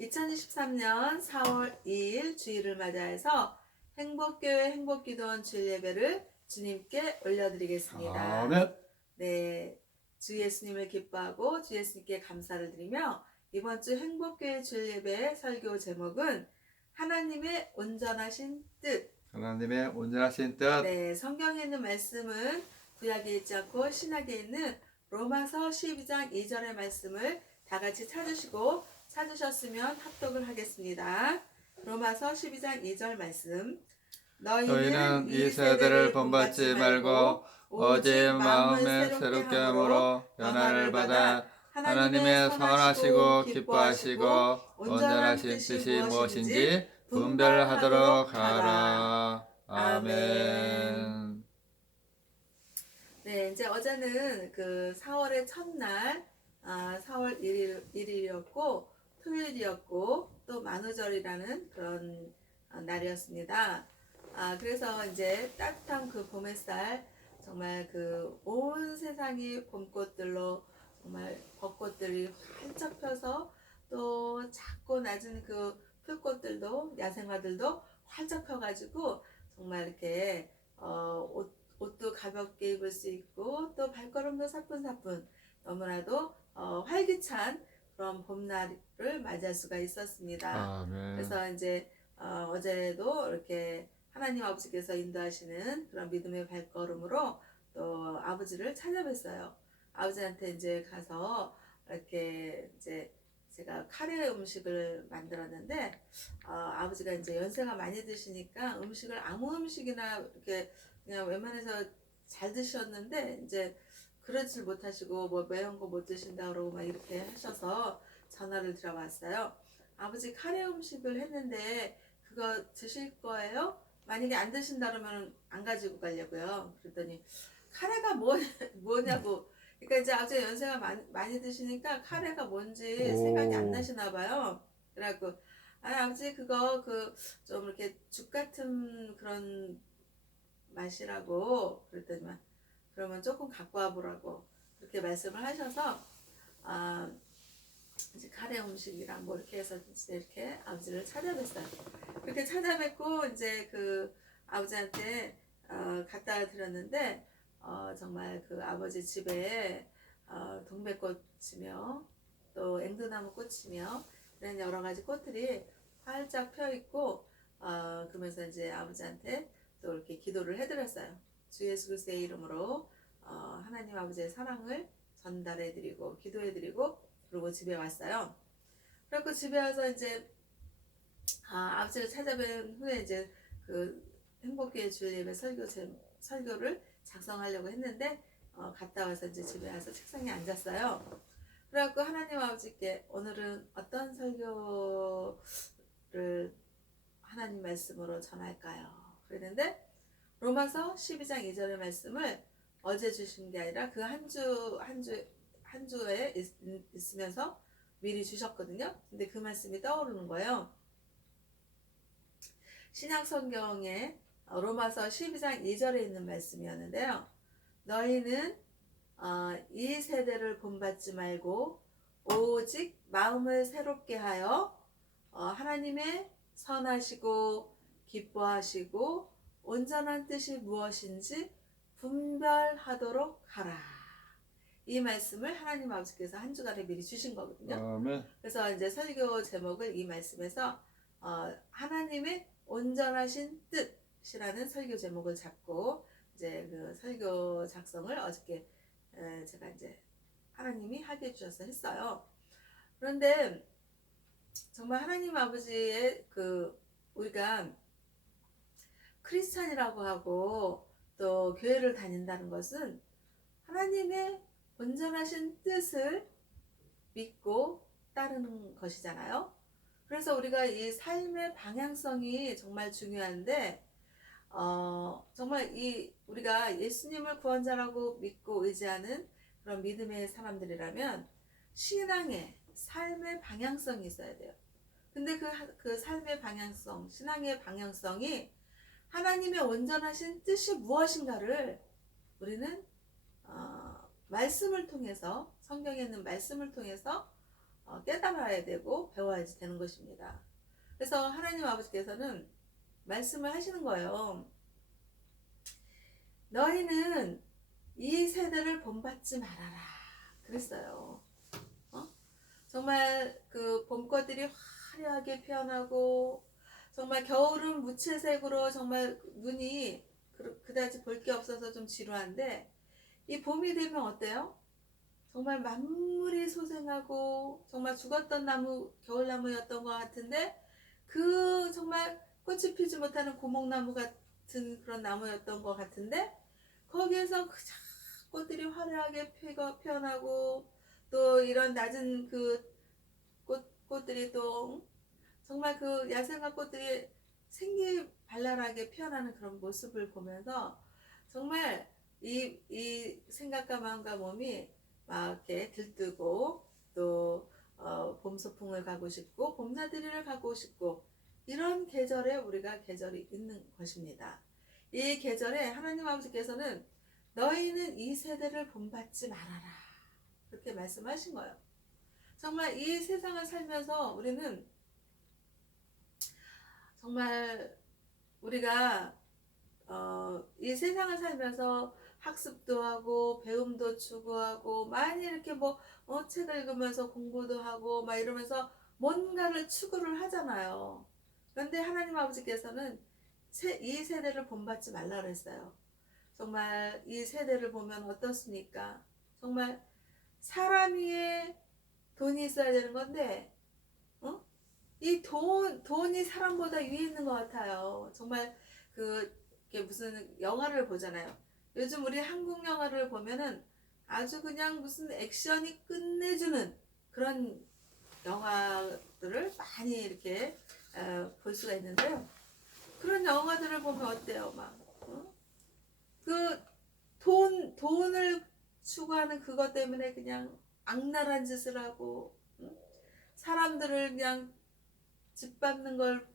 2023년 4월 2일 주일을 맞이해서 행복교회 행복기도원 주일 예배를 주님께 올려드리겠습니다. 아멘. 네, 주 예수님을 기뻐하고 주 예수님께 감사를 드리며 이번 주 행복교회 주일 예배의 설교 제목은 하나님의 온전하신 뜻. 하나님의 온전하신 뜻. 네, 성경에 있는 말씀은 구약에 있지 않고 신약에 있는 로마서 12장 2절의 말씀을 다 같이 찾으셨으면 합독을 하겠습니다. 로마서 12장 2절 말씀. 너희는 이 세대를 본받지 말고 오직 마음을 새롭게 함으로 변화를 받아 하나님의 선하시고 기뻐하시고 온전하신 뜻이 무엇인지 분별하도록 하라. 아멘. 네, 이제 어제는 그 4월의 첫날, 4월 1일이었고 토요일이었고 또 만우절이라는 그런 날이었습니다. 그래서 이제 따뜻한 그 봄 햇살, 정말 그 온 세상이 봄꽃들로 정말 벚꽃들이 활짝 펴서 또 작고 낮은 그 풀꽃들도 야생화들도 활짝 펴가지고 정말 이렇게 옷도 가볍게 입을 수 있고 또 발걸음도 사뿐사뿐 너무나도 활기찬 그런 봄날을 맞이할 수가 있었습니다. 아멘. 그래서 이제 어제도 이렇게 하나님 아버지께서 인도하시는 그런 믿음의 발걸음으로 또 아버지를 찾아뵀어요. 아버지한테 이제 가서 이렇게 이제 제가 카레 음식을 만들었는데 아버지가 이제 연세가 많이 드시니까 음식을 아무 음식이나 이렇게 그냥 웬만해서 잘 드셨는데 이제 그러질 못하시고 뭐 매운 거 못 드신다 그러고 막 이렇게 하셔서 전화를 드려봤어요. 아버지 카레 음식을 했는데 그거 드실 거예요? 만약에 안 드신다 그러면 안 가지고 가려고요. 그랬더니 카레가 뭐냐고. 그러니까 이제 아버지가 연세가 많이 드시니까 카레가 뭔지 생각이 안 나시나 봐요. 그래갖고 아버지 그거 그 좀 이렇게 죽 같은 그런 맛이라고 그랬더니만 그러면 조금 갖고 와보라고 그렇게 말씀을 하셔서 이제 카레 음식이랑 뭐 이렇게 해서 이렇게 아버지를 찾아뵀어요. 그렇게 찾아뵙고 이제 그 아버지한테 갖다 드렸는데 정말 그 아버지 집에 동백꽃이며 또 앵두나무 꽃이며 이런 여러 가지 꽃들이 활짝 펴 있고 그러면서 이제 아버지한테 또 이렇게 기도를 해드렸어요. 주 예수 그리스도의 이름으로 하나님 아버지의 사랑을 전달해드리고 기도해드리고 그리고 집에 왔어요. 그리고 집에 와서 이제 아버지를 찾아뵌 후에 이제 그 행복교회 주일 예배 설교를 작성하려고 했는데 갔다 와서 이제 집에 와서 책상에 앉았어요. 그래갖고 하나님 아버지께 오늘은 어떤 설교를 하나님 말씀으로 전할까요? 그랬는데 로마서 12장 2절의 말씀을 어제 주신 게 아니라 그 한 주에 있으면서 미리 주셨거든요. 근데 그 말씀이 떠오르는 거예요. 신약 성경에 로마서 12장 2절에 있는 말씀이었는데요. 너희는 이 세대를 본받지 말고 오직 마음을 새롭게 하여 하나님의 선하시고 기뻐하시고 온전한 뜻이 무엇인지 분별하도록 하라. 이 말씀을 하나님 아버지께서 한 주간에 미리 주신 거거든요. 아멘. 그래서 이제 설교 제목을 이 말씀에서 하나님의 온전하신 뜻이라는 설교 제목을 잡고 이제 그 설교 작성을 어저께 제가 이제 하나님이 하게 해주셔서 했어요. 그런데 정말 하나님 아버지의 그 우리가 크리스찬이라고 하고 또 교회를 다닌다는 것은 하나님의 온전하신 뜻을 믿고 따르는 것이잖아요. 그래서 우리가 이 삶의 방향성이 정말 중요한데 정말 이 우리가 예수님을 구원자라고 믿고 의지하는 그런 믿음의 사람들이라면 신앙의 삶의 방향성이 있어야 돼요. 근데 그 삶의 방향성, 신앙의 방향성이 하나님의 온전하신 뜻이 무엇인가를 우리는 말씀을 통해서 성경에 있는 말씀을 통해서 깨달아야 되고 배워야지 되는 것입니다. 그래서 하나님 아버지께서는 말씀을 하시는 거예요. 너희는 이 세대를 본받지 말아라 그랬어요. 정말 그 봄꽃들이 화려하게 피어나고 정말 겨울은 무채색으로 정말 눈이 그다지 볼 게 없어서 좀 지루한데 이 봄이 되면 어때요? 정말 만물이 소생하고 정말 죽었던 나무 겨울나무였던 것 같은데 그 정말 꽃이 피지 못하는 고목나무 같은 그런 나무였던 것 같은데 거기에서 그저 꽃들이 화려하게 피어나고 또 이런 낮은 그 꽃들이 또 정말 그 야생화 꽃들이 생기발랄하게 피어나는 그런 모습을 보면서 정말 이 생각과 마음과 몸이 막 이렇게 들뜨고 또 봄 소풍을 가고 싶고 봄나들이를 가고 싶고 이런 계절에 우리가 계절이 있는 것입니다. 이 계절에 하나님 아버지께서는 너희는 이 세대를 본받지 말아라 그렇게 말씀하신 거예요. 정말 이 세상을 살면서 우리는 정말 우리가 이 세상을 살면서 학습도 하고 배움도 추구하고 많이 이렇게 책을 읽으면서 공부도 하고 막 이러면서 뭔가를 추구를 하잖아요. 그런데 하나님 아버지께서는 이 세대를 본받지 말라 그랬어요. 정말 이 세대를 보면 어떻습니까? 정말 사람 위에 돈이 있어야 되는 건데 이 돈이 사람보다 위에 있는 것 같아요. 정말 그게 무슨 영화를 보잖아요. 요즘 우리 한국 영화를 보면은 아주 그냥 무슨 액션이 끝내주는 그런 영화들을 많이 이렇게 볼 수가 있는데요. 그런 영화들을 보면 어때요? 그 돈을 추구하는 그것 때문에 그냥 악랄한 짓을 하고 사람들을 그냥 짓밟는 걸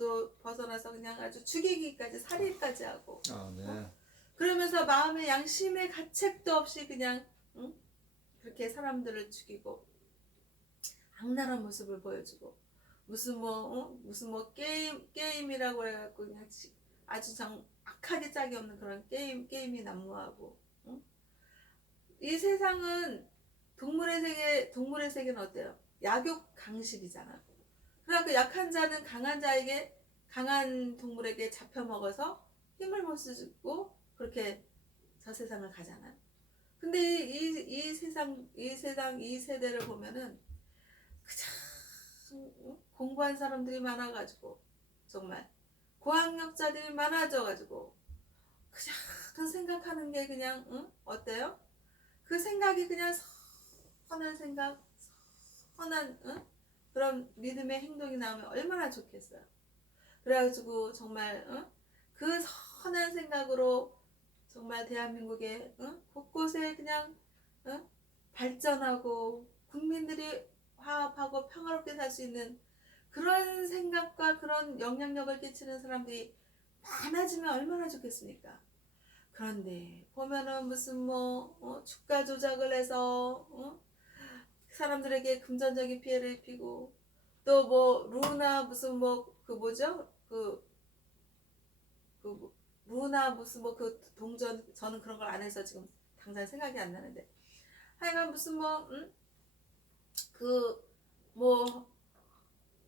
또 벗어나서 그냥 아주 죽이기까지 살인까지 하고 네. 그러면서 마음의 양심의 가책도 없이 그냥 그렇게 사람들을 죽이고 악랄한 모습을 보여주고 무슨 게임이라고 해갖고 그냥 아주 악하게 짝이 없는 그런 게임이 난무하고 이 세상은 동물의 세계는 어때요? 약육 강식이잖아. 그래갖고 약한 자는 강한 동물에게 잡혀먹어서 힘을 못 쓰고 그렇게 저 세상을 가잖아요. 근데 이 세대를 보면은 그저 공부한 사람들이 많아가지고 정말 고학력자들이 많아져가지고 그저 생각하는 게 그냥 어때요? 그 생각이 그냥 선한 생각, 선한 그런 믿음의 행동이 나오면 얼마나 좋겠어요. 그래가지고 정말 그 선한 생각으로 정말 대한민국의 곳곳에 그냥 발전하고 국민들이 화합하고 평화롭게 살 수 있는 그런 생각과 그런 영향력을 끼치는 사람들이 많아지면 얼마나 좋겠습니까? 그런데 보면은 무슨 주가 조작을 해서 사람들에게 금전적인 피해를 입히고 또 루나 무슨 그 뭐죠? 루나 무슨 그 동전 저는 그런 걸 안 해서 지금 당장 생각이 안 나는데 하여간 무슨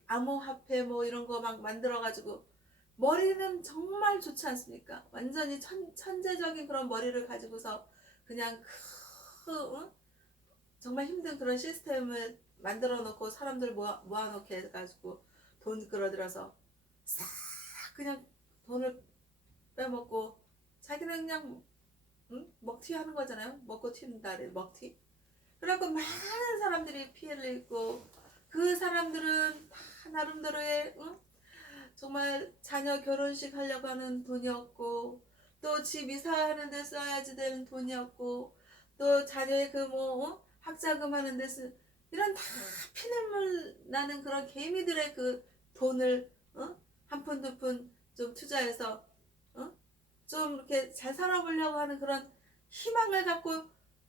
암호화폐 이런 거 막 만들어가지고 머리는 정말 좋지 않습니까? 완전히 천재적인 그런 머리를 가지고서 그냥 정말 힘든 그런 시스템을 만들어 놓고 사람들 모아놓게 해가지고 돈 끌어들여서 싹 그냥 돈을 빼먹고 자기는 그냥 먹튀 하는 거잖아요. 먹고 튀는다 그래 먹튀. 그래갖고 많은 사람들이 피해를 입고 그 사람들은 다 나름대로의 정말 자녀 결혼식 하려고 하는 돈이었고 또 집 이사하는 데 써야지 되는 돈이었고 또 자녀의 학자금 하는 데 이런 다 피눈물 나는 그런 개미들의 그 돈을 한 푼 두 푼 좀 투자해서 좀 이렇게 잘 살아보려고 하는 그런 희망을 갖고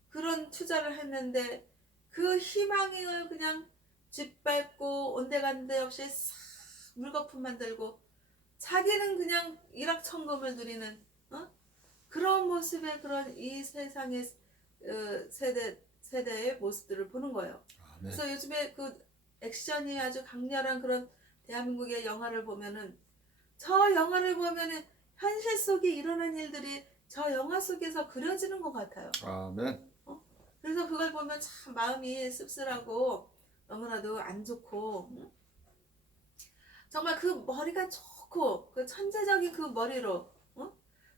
그런 투자를 했는데 그 희망을 그냥 집 밟고 온데간데 없이 싹 물거품 만들고 자기는 그냥 일확천금을 누리는 그런 모습의 그런 이 세상의 세대의 모습들을 보는 거예요. 아멘. 그래서 요즘에 그 액션이 아주 강렬한 그런 대한민국의 영화를 보면은 저 영화를 보면은 현실 속에 일어난 일들이 저 영화 속에서 그려지는 것 같아요. 아멘. 그래서 그걸 보면 참 마음이 씁쓸하고 너무나도 안 좋고 정말 그 머리가 좋고 그 천재적인 그 머리로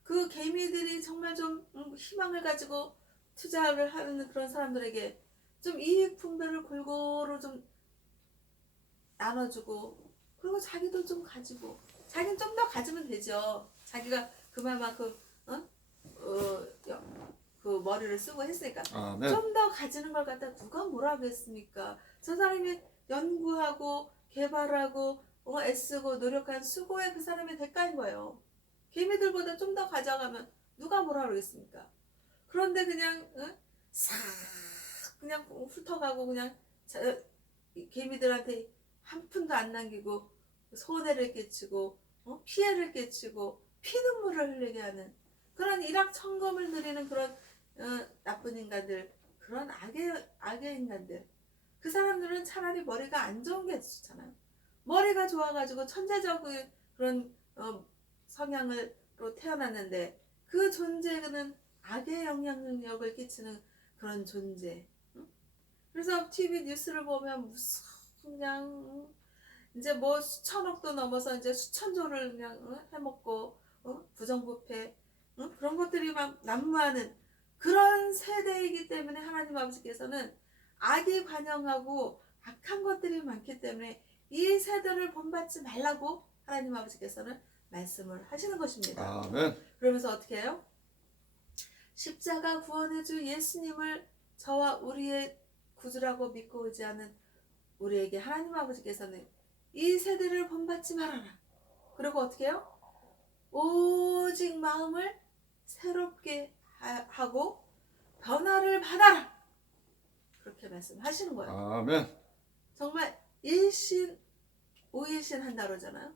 그 개미들이 정말 좀 희망을 가지고 투자를 하는 그런 사람들에게 좀 이익 분배를 골고루 좀 나눠주고 그리고 자기도 좀 가지고 자기는 좀 더 가지면 되죠. 자기가 그만큼 그 머리를 쓰고 했으니까 아멘. 좀 더 가지는 걸 갖다 누가 뭐라 하겠습니까? 저 사람이 연구하고 개발하고 애쓰고 노력한 수고의 그 사람의 대가인 거예요. 개미들보다 좀 더 가져가면 누가 뭐라 그러겠습니까? 그런데 그냥 싹 그냥 훑어가고 그냥 개미들한테 한 푼도 안 남기고 손해를 끼치고 피해를 끼치고 피눈물을 흘리게 하는 그런 일확천금을 누리는 그런 나쁜 인간들, 그런 악의 인간들, 그 사람들은 차라리 머리가 안 좋은 게 좋잖아요. 머리가 좋아가지고 천재적인 그런 성향으로 태어났는데 그 존재는 악의 영향력을 끼치는 그런 존재. 그래서 TV 뉴스를 보면 무슨 그냥 이제 뭐 수천억도 넘어서 이제 수천조를 그냥 해먹고 부정부패 그런 것들이 막 난무하는 그런 세대이기 때문에 하나님 아버지께서는 악이 관영하고 악한 것들이 많기 때문에 이 세대를 본받지 말라고 하나님 아버지께서는 말씀을 하시는 것입니다. 아멘. 그러면서 어떻게 해요? 십자가 구원해줄 예수님을 저와 우리의 구주라고 믿고 의지하는 우리에게 하나님 아버지께서는 이 세대를 본받지 말아라. 그리고 어떻게 해요? 오직 마음을 새롭게 하고 변화를 받아라. 그렇게 말씀하시는 거예요. 아멘. 정말 일신 오일신 한다 그러잖아요.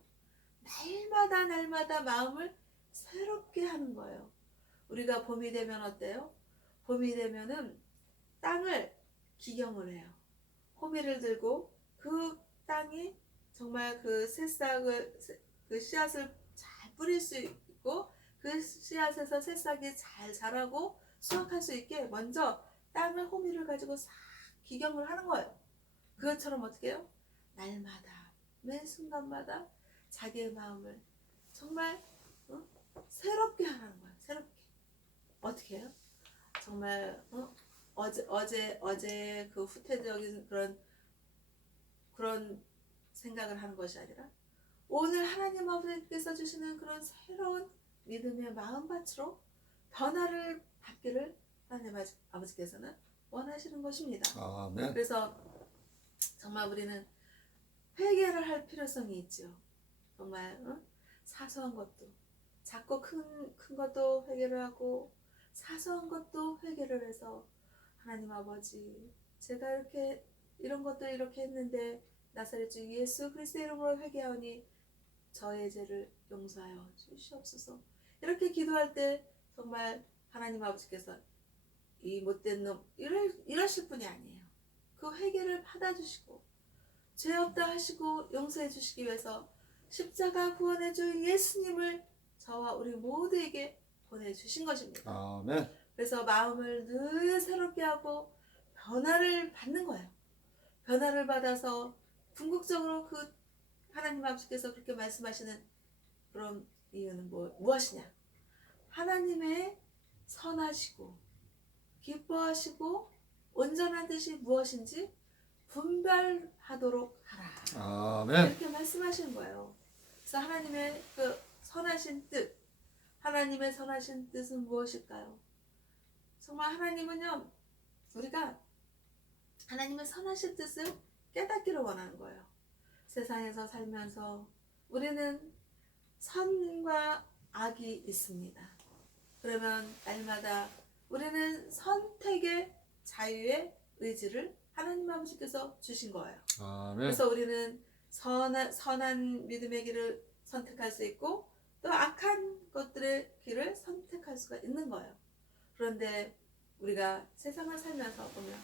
날마다 마음을 새롭게 하는 거예요. 우리가 봄이 되면 어때요? 봄이 되면은 땅을 기경을 해요. 호미를 들고 그 땅이 정말 그 새싹을 그 씨앗을 잘 뿌릴 수 있고 그 씨앗에서 새싹이 잘 자라고 수확할 수 있게 먼저 땅을 호미를 가지고 싹 기경을 하는 거예요. 그것처럼 어떻게 해요? 날마다 매 순간마다 자기의 마음을 정말 새롭게 하는 거예요. 새롭게. 어떻게 해요? 정말 어제 그 후퇴적인 그런 생각을 하는 것이 아니라 오늘 하나님 아버지께서 주시는 그런 새로운 믿음의 마음밭으로 변화를 받기를 하나님 아버지께서는 원하시는 것입니다. 아멘. 그래서 정말 우리는 회개를 할 필요성이 있죠. 정말 사소한 것도 작고 큰 것도 회개를 하고 사소한 것도 회개를 해서 하나님 아버지 제가 이렇게 이런 것들 이렇게 했는데 나사렛 주 예수 그리스도의 이름으로 회개하오니 저의 죄를 용서하여 주시옵소서. 이렇게 기도할 때 정말 하나님 아버지께서 이 못된 놈 이러실 분이 아니에요. 그 회개를 받아주시고 죄 없다 하시고 용서해 주시기 위해서 십자가 구원해 줄 예수님을 저와 우리 모두에게 보내주신 것입니다. 아멘. 그래서 마음을 늘 새롭게 하고 변화를 받는 거예요. 변화를 받아서 궁극적으로 그 하나님 아버지께서 그렇게 말씀하시는 그런 이유는 무엇이냐? 하나님의 선하시고 기뻐하시고 온전한 뜻이 무엇인지 분별하도록 하라. 아멘. 이렇게 말씀하시는 거예요. 그래서 하나님의 그 선하신 뜻, 하나님의 선하신 뜻은 무엇일까요? 정말 하나님은요, 우리가 하나님의 선하신 뜻을 깨닫기를 원하는 거예요. 세상에서 살면서 우리는 선과 악이 있습니다. 그러면 날마다 우리는 선택의 자유의 의지를 하나님 아버지께서 주신 거예요. 아멘. 그래서 우리는 선한 믿음의 길을 선택할 수 있고 또 악한 것들의 길을 선택할 수가 있는 거예요. 그런데 우리가 세상을 살면서 보면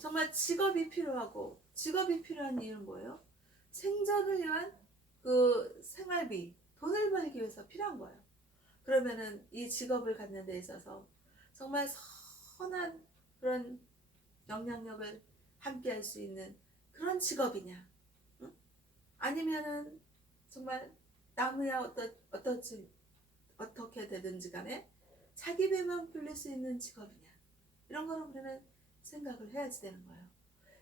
정말 직업이 필요하고, 직업이 필요한 이유는 뭐예요? 생존을 위한 그 생활비, 돈을 벌기 위해서 필요한 거예요. 그러면은 이 직업을 갖는 데 있어서 정말 선한 그런 영향력을 함께 할 수 있는 그런 직업이냐? 응? 아니면은 정말 남이야 어떻게 되든지 간에 자기 배만 불릴 수 있는 직업이냐? 이런 거를 우리는 생각을 해야지 되는 거예요.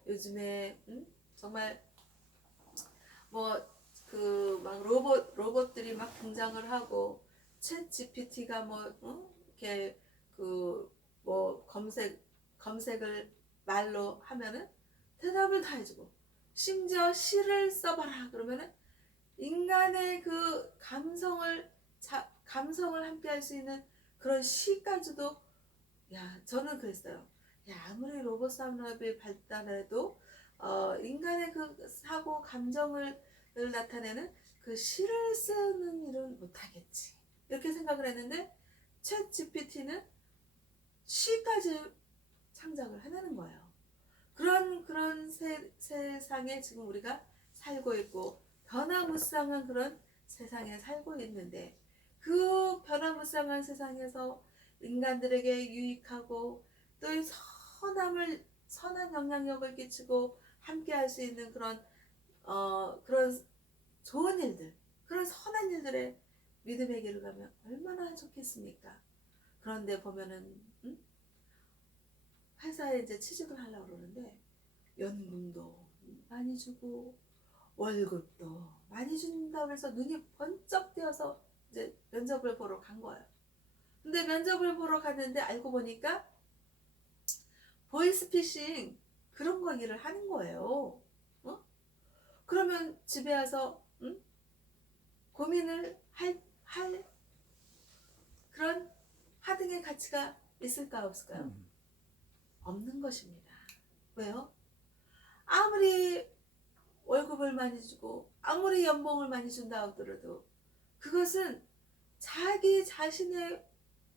요즘에 정말 뭐 그 막 로봇들이 막 등장을 하고 챗 GPT가 이렇게 그 뭐 검색을 말로 하면은 대답을 다 해주고 심지어 시를 써봐라 그러면은 인간의 그 감성을 함께 할 수 있는 그런 시까지도. 야, 저는 그랬어요. 야, 아무리 로봇 산업이 발달해도 인간의 그 사고 감정을 나타내는 그 시를 쓰는 일은 못하겠지 이렇게 생각을 했는데 챗 GPT는 시까지 창작을 해내는 거예요. 그런 세상에 지금 우리가 살고 있고 변화무쌍한 그런 세상에 살고 있는데 그 변화무쌍한 세상에서 인간들에게 유익하고 또 이 선한 영향력을 끼치고 함께 할 수 있는 그런 좋은 일들, 그런 선한 일들에 믿음의 길을 가면 얼마나 좋겠습니까? 그런데 보면은 회사에 이제 취직을 하려고 그러는데 연금도 많이 주고 월급도 많이 준다고 해서 눈이 번쩍 띄어서 이제 면접을 보러 간 거예요. 근데 면접을 보러 갔는데 알고 보니까 보이스피싱 그런 거 일을 하는 거예요. 그러면 집에 와서 고민을 할 그런 하등의 가치가 있을까 없을까요? 없는 것입니다. 왜요? 아무리 월급을 많이 주고 아무리 연봉을 많이 준다 하더라도 그것은 자기 자신의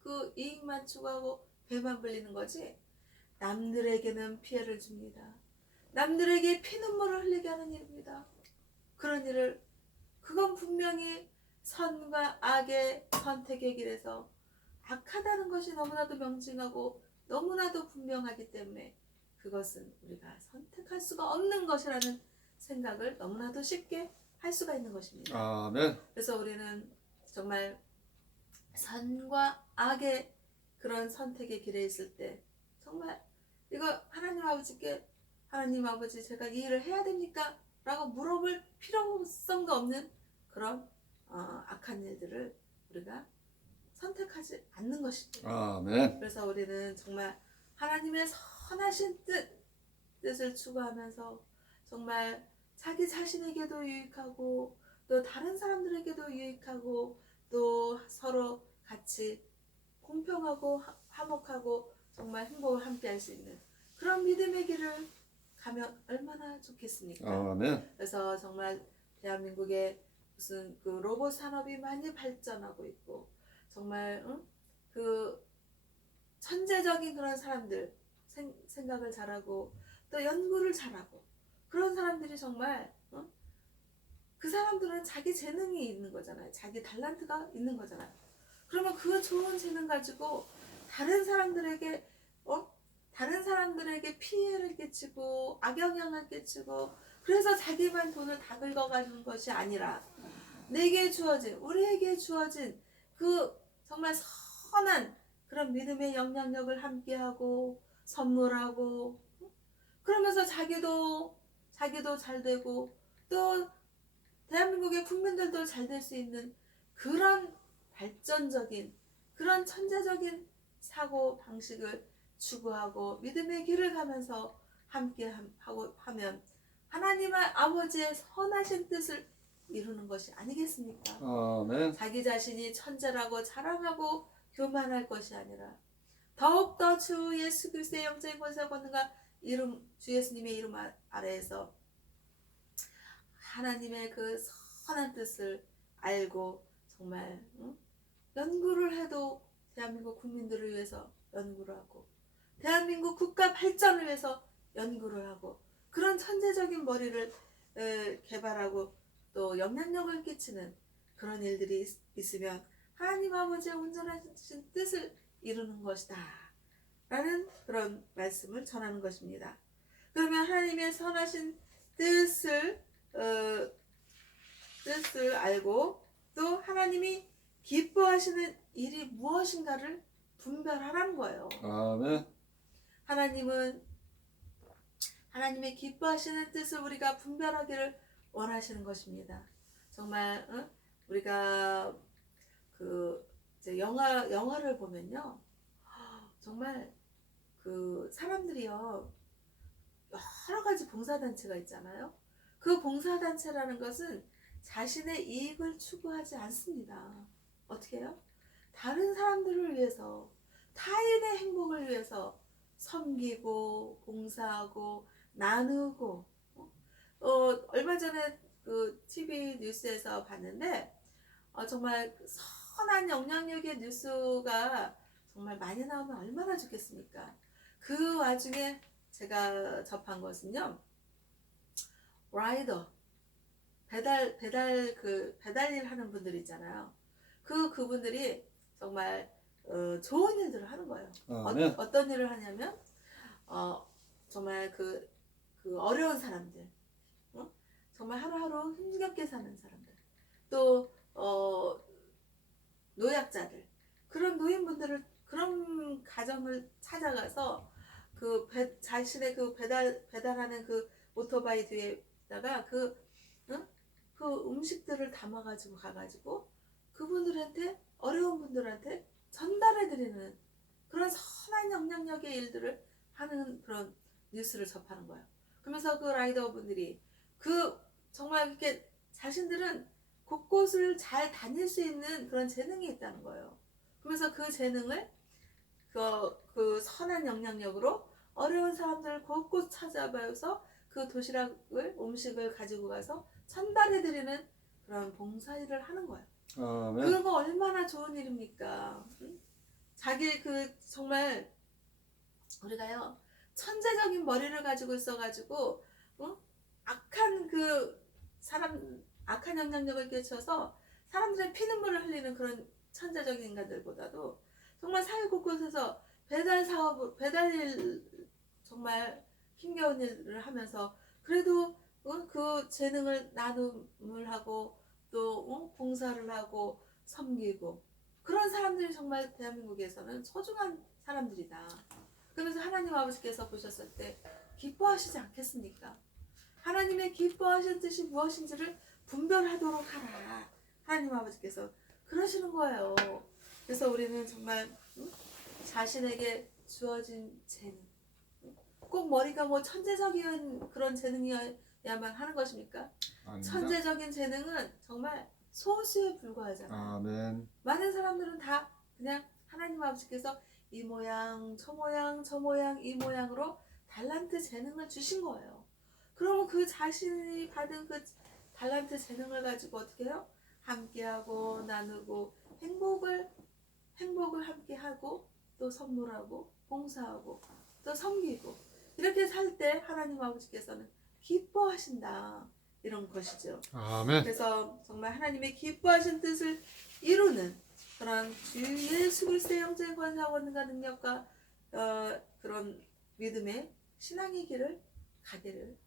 그 이익만 추구하고 배만 불리는 거지 남들에게는 피해를 줍니다. 남들에게 피눈물을 흘리게 하는 일입니다. 그런 일을 그건 분명히 선과 악의 선택의 길에서 악하다는 것이 너무나도 명징하고 너무나도 분명하기 때문에 그것은 우리가 선택할 수가 없는 것이라는 생각을 너무나도 쉽게 할 수가 있는 것입니다. 아멘. 그래서 우리는 정말 선과 악의 그런 선택의 길에 있을 때 정말 이거 하나님 아버지께 하나님 아버지 제가 이 일을 해야 됩니까? 라고 물어볼 필요성도 없는 그런 악한 일들을 우리가 선택하지 않는 것입니다. 아멘. 그래서 우리는 정말 하나님의 선하신 뜻을 추구하면서 정말 자기 자신에게도 유익하고 또 다른 사람들에게도 유익하고 또 서로 같이 공평하고 화목하고 정말 행복을 함께 할 수 있는 그런 믿음의 길을 가면 얼마나 좋겠습니까? 아멘. 그래서 정말 대한민국에 무슨 그 로봇 산업이 많이 발전하고 있고 정말 그 천재적인 그런 사람들 생각을 잘하고 또 연구를 잘하고 그런 사람들이 정말 그 사람들은 자기 재능이 있는 거잖아요. 자기 탤런트가 있는 거잖아요. 그러면 그 좋은 재능 가지고 다른 사람들에게 피해를 끼치고 악영향을 끼치고 그래서 자기만 돈을 다 긁어가는 것이 아니라 우리에게 주어진 그 정말 선한 그런 믿음의 영향력을 함께하고 선물하고 그러면서 자기도 잘 되고 또 대한민국의 국민들도 잘 될 수 있는 그런 발전적인 그런 천재적인 사고 방식을 추구하고 믿음의 길을 가면서 함께 하면 하나님 아버지의 선하신 뜻을 이루는 것이 아니겠습니까? 아멘. 자기 자신이 천재라고 자랑하고 교만할 것이 아니라 더욱더 주 예수 그리스도의 영적인 권세와 권능과 주 예수님의 이름 아래에서 하나님의 그 선한 뜻을 알고 정말 연구를 해도 대한민국 국민들을 위해서 연구를 하고 대한민국 국가 발전을 위해서 연구를 하고 그런 천재적인 머리를 개발하고 또 영향력을 끼치는 그런 일들이 있으면 하나님 아버지의 온전하신 뜻을 이루는 것이다 라는 그런 말씀을 전하는 것입니다. 그러면 하나님의 선하신 뜻을 알고 또 하나님이 기뻐하시는 일이 무엇인가를 분별하라는 거예요. 아멘. 하나님의 기뻐하시는 뜻을 우리가 분별하기를 원하시는 것입니다. 정말 우리가 그 이제 영화를 보면요, 정말 그 사람들이요 여러 가지 봉사단체가 있잖아요. 그 봉사단체라는 것은 자신의 이익을 추구하지 않습니다. 어떻게 해요? 다른 사람들을 위해서 타인의 행복을 위해서 섬기고 봉사하고 나누고 얼마 전에 그 TV 뉴스에서 봤는데 정말 선한 영향력의 뉴스가 정말 많이 나오면 얼마나 좋겠습니까? 그 와중에 제가 접한 것은요, 라이더 배달일 하는 분들 있잖아요. 그분들이 정말 좋은 일들을 하는 거예요. 네. 어떤 일을 하냐면 정말 그 어려운 사람들, 정말 하루하루 힘겹게 사는 사람들, 또 노약자들, 그런 노인분들을 그런 가정을 찾아가서 자신의 그 배달하는 그 오토바이 뒤에다가 그 음식들을 담아가지고 가가지고 그분들한테 어려운 분들한테 전달해드리는 그런 선한 영향력의 일들을 하는 그런 뉴스를 접하는 거예요. 그러면서 그 라이더 분들이 정말 이렇게 자신들은 곳곳을 잘 다닐 수 있는 그런 재능이 있다는 거예요. 그러면서 그 재능을 그 선한 영향력으로 어려운 사람들을 곳곳 찾아봐서 그 음식을 가지고 가서 전달해드리는 그런 봉사일을 하는 거예요. 그거 얼마나 좋은 일입니까? 자기 정말 우리가요 천재적인 머리를 가지고 있어가지고 악한 영향력을 끼쳐서 사람들의 피눈물을 흘리는 그런 천재적인 인간들보다도 정말 사회 곳곳에서 배달일 정말 힘겨운 일을 하면서 그래도 그 재능을 나눔을 하고 또 봉사를 하고 섬기고 그런 사람들이 정말 대한민국에서는 소중한 사람들이다. 그러면서 하나님 아버지께서 보셨을 때 기뻐하시지 않겠습니까? 하나님의 기뻐하신 뜻이 무엇인지를 분별하도록 하라. 하나님 아버지께서 그러시는 거예요. 그래서 우리는 정말 자신에게 주어진 재능, 꼭 머리가 뭐 천재적인 그런 재능이어야만 하는 것입니까? 아닙니다. 천재적인 재능은 정말 소수에 불과하잖아요. 아멘. 많은 사람들은 다 그냥 하나님 아버지께서 이 모양, 저 모양, 저 모양, 이 모양으로 달란트 재능을 주신 거예요. 그러면 그 자신이 받은 그 달란트 재능을 가지고 어떻게 해요? 함께하고 나누고 행복을 함께하고 또 선물하고 봉사하고 또 섬기고 이렇게 살 때 하나님 아버지께서는 기뻐하신다 이런 것이죠. 아멘. 그래서 정말 하나님의 기뻐하신 뜻을 이루는 그런 주 예수 그리스도의 영적인 권세와 권능과 능력과 그런 믿음의 신앙의 길을 가기를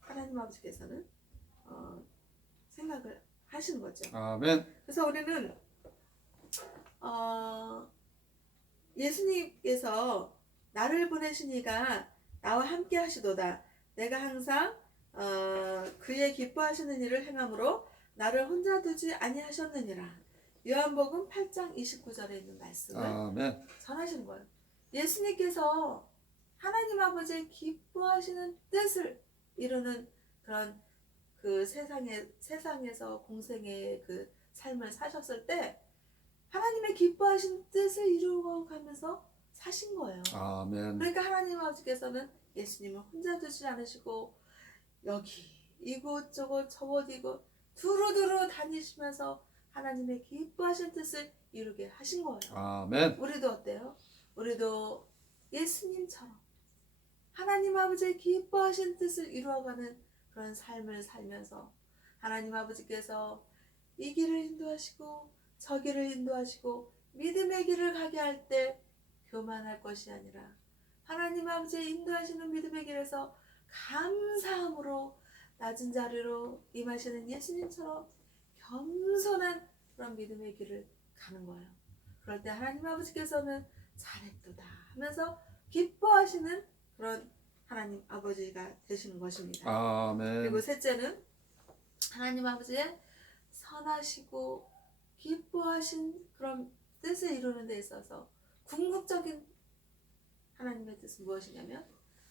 하나님 아버지께서는 생각을 하시는 거죠. 아멘. 그래서 우리는 예수님께서 나를 보내신 이가 나와 함께 하시도다. 내가 항상 그의 기뻐하시는 일을 행함으로 나를 혼자 두지 아니하셨느니라. 요한복음 8장 29절에 있는 말씀을 아멘. 전하시는 거예요. 예수님께서 하나님 아버지의 기뻐하시는 뜻을 이루는 그런 그 세상에서 공생의 그 삶을 사셨을 때 하나님의 기뻐하신 뜻을 이루어 가면서 사신 거예요. 아멘. 그러니까 하나님 아버지께서는 예수님을 혼자 두지 않으시고 여기 이곳저곳 저곳 이곳 두루두루 다니시면서 하나님의 기뻐하신 뜻을 이루게 하신 거예요. 아멘. 우리도 어때요? 우리도 예수님처럼 하나님 아버지의 기뻐하신 뜻을 이루어가는 그런 삶을 살면서 하나님 아버지께서 이 길을 인도하시고 저 길을 인도하시고 믿음의 길을 가게 할 때 교만할 것이 아니라 하나님 아버지의 인도하시는 믿음의 길에서 감사함으로 낮은 자리로 임하시는 예수님처럼 겸손한 그런 믿음의 길을 가는 거예요. 그럴 때 하나님 아버지께서는 잘했도다 하면서 기뻐하시는 그런 하나님 아버지가 되시는 것입니다. 아멘. 그리고 셋째는 하나님 아버지의 선하시고 기뻐하신 그런 뜻을 이루는 데 있어서 궁극적인 하나님의 뜻은 무엇이냐면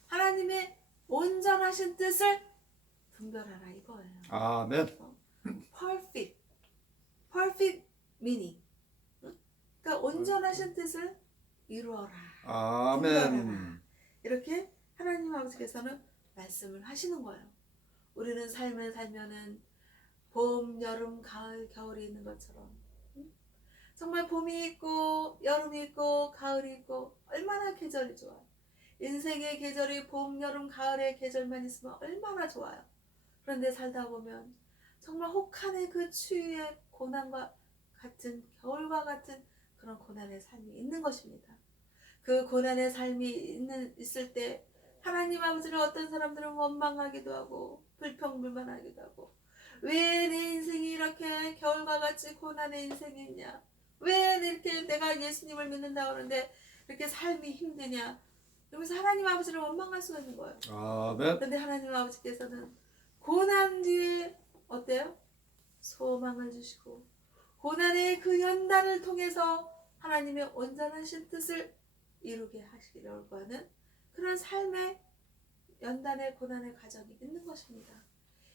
하나님의 온전하신 뜻을 분별하라 이거예요. 아멘. perfect meaning. 그러니까 온전하신 뜻을 이루어라. 분별하라. 아멘. 이렇게 하나님 아버지께서는 말씀을 하시는 거예요. 우리는 삶을 살면은 봄, 여름, 가을, 겨울이 있는 것처럼 정말 봄이 있고 여름이 있고 가을이 있고 얼마나 계절이 좋아요. 인생의 계절이 봄, 여름, 가을의 계절만 있으면 얼마나 좋아요. 그런데 살다 보면 정말 혹한의 그 추위의 고난과 같은 겨울과 같은 그런 고난의 삶이 있는 것입니다. 그 고난의 삶이 있을 때 하나님 아버지를 어떤 사람들은 원망하기도 하고 불평불만하기도 하고 왜 내 인생이 이렇게 겨울과 같이 고난의 인생이 있냐, 왜 이렇게 내가 예수님을 믿는다고 하는데 이렇게 삶이 힘드냐, 그러면서 하나님 아버지를 원망할 수가 있는 거예요. 아멘. 그런데 하나님 아버지께서는 고난 뒤에 어때요? 소망을 주시고 고난의 그 연단을 통해서 하나님의 온전하신 뜻을 이루게 하시려고 하는 그런 삶의 연단의 고난의 과정이 있는 것입니다.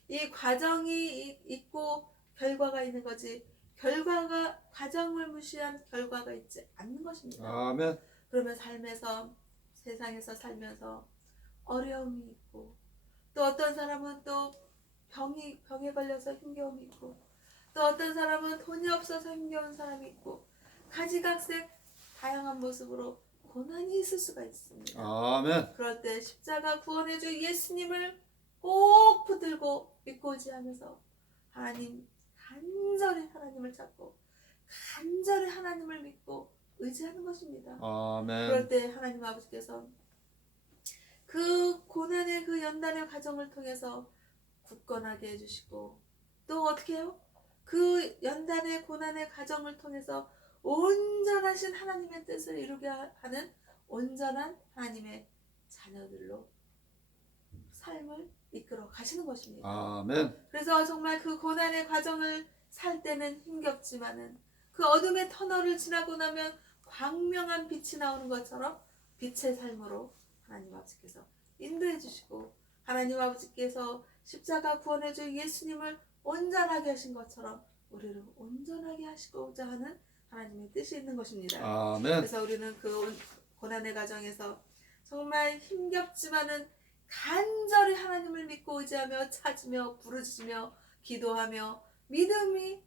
이 과정이 있고 결과가 있는 거지 결과가 과정을 무시한 결과가 있지 않는 것입니다. 아멘. 그러면 삶에서 세상에서 살면서 어려움이 있고 또 어떤 사람은 또 병에 걸려서 힘겨움이 있고 또 어떤 사람은 돈이 없어서 힘겨운 사람이 있고 가지각색 다양한 모습으로 고난이 있을 수가 있습니다. 아멘. 그럴 때 십자가 구원해줄 예수님을 꼭 붙들고 믿고 의지하면서 하나님 간절히 하나님을 찾고 간절히 하나님을 믿고 의지하는 것입니다. 아멘. 그럴 때 하나님 아버지께서 그 고난의 그 연단의 과정을 통해서 굳건하게 해주시고 또 어떻게 해요? 그 연단의 고난의 과정을 통해서 온전하신 하나님의 뜻을 이루게 하는 온전한 하나님의 자녀들로 삶을 이끌어 가시는 것입니다. 아멘. 그래서 정말 그 고난의 과정을 살 때는 힘겹지만은 그 어둠의 터널을 지나고 나면 광명한 빛이 나오는 것처럼 빛의 삶으로 하나님 아버지께서 인도해 주시고 하나님 아버지께서 십자가 구원해 줄 예수님을 온전하게 하신 것처럼 우리를 온전하게 하시고자 하는 하나님의 뜻이 있는 것입니다. 아멘. 그래서 우리는 그 고난의 과정에서 정말 힘겹지만은 간절히 하나님을 믿고 의지하며 찾으며 부르짖으며 기도하며 믿음이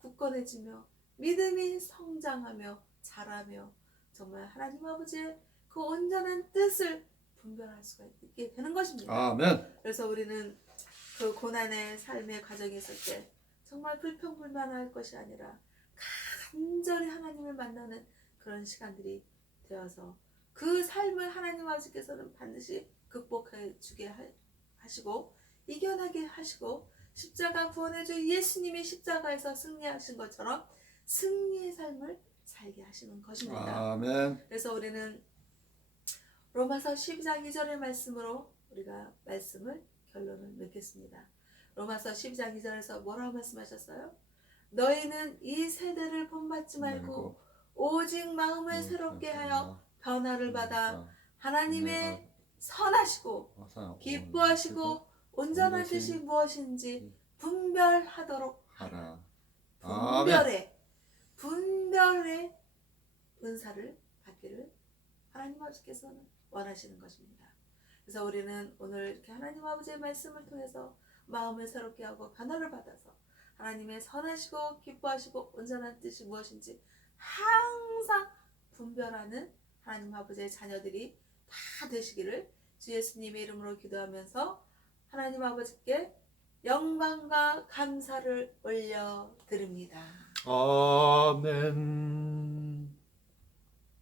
굳건해지며 믿음이 성장하며 자라며 정말 하나님 아버지의 그 온전한 뜻을 분별할 수가 있게 되는 것입니다. 아멘. 그래서 우리는 그 고난의 삶의 과정이 있을 때 정말 불평불만할 것이 아니라 간절히 하나님을 만나는 그런 시간들이 되어서 그 삶을 하나님 아버지께서는 반드시 극복해 주게 하시고 이겨나게 하시고 십자가 구원해줄 예수님이 십자가에서 승리하신 것처럼 승리의 삶을 살게 하시는 것입니다. 아멘. 그래서 우리는 로마서 12장 2절의 말씀으로 우리가 말씀을 결론을 맺겠습니다. 로마서 12장 2절에서 뭐라고 말씀하셨어요? 너희는 이 세대를 본받지 말고 오직 마음을 새롭게 하여 변화를 받아 하나님의 선하시고 기뻐하시고 온전한 뜻이 무엇인지 분별하도록 하라. 분별의 은사를 받기를 하나님 아버지께서는 원하시는 것입니다. 그래서 우리는 오늘 이렇게 하나님 아버지의 말씀을 통해서 마음을 새롭게 하고 변화를 받아서 하나님의 선하시고 기뻐하시고 온전한 뜻이 무엇인지 항상 분별하는 하나님 아버지의 자녀들이 다 되시기를 주 예수님의 이름으로 기도하면서 하나님 아버지께 영광과 감사를 올려드립니다. 아멘.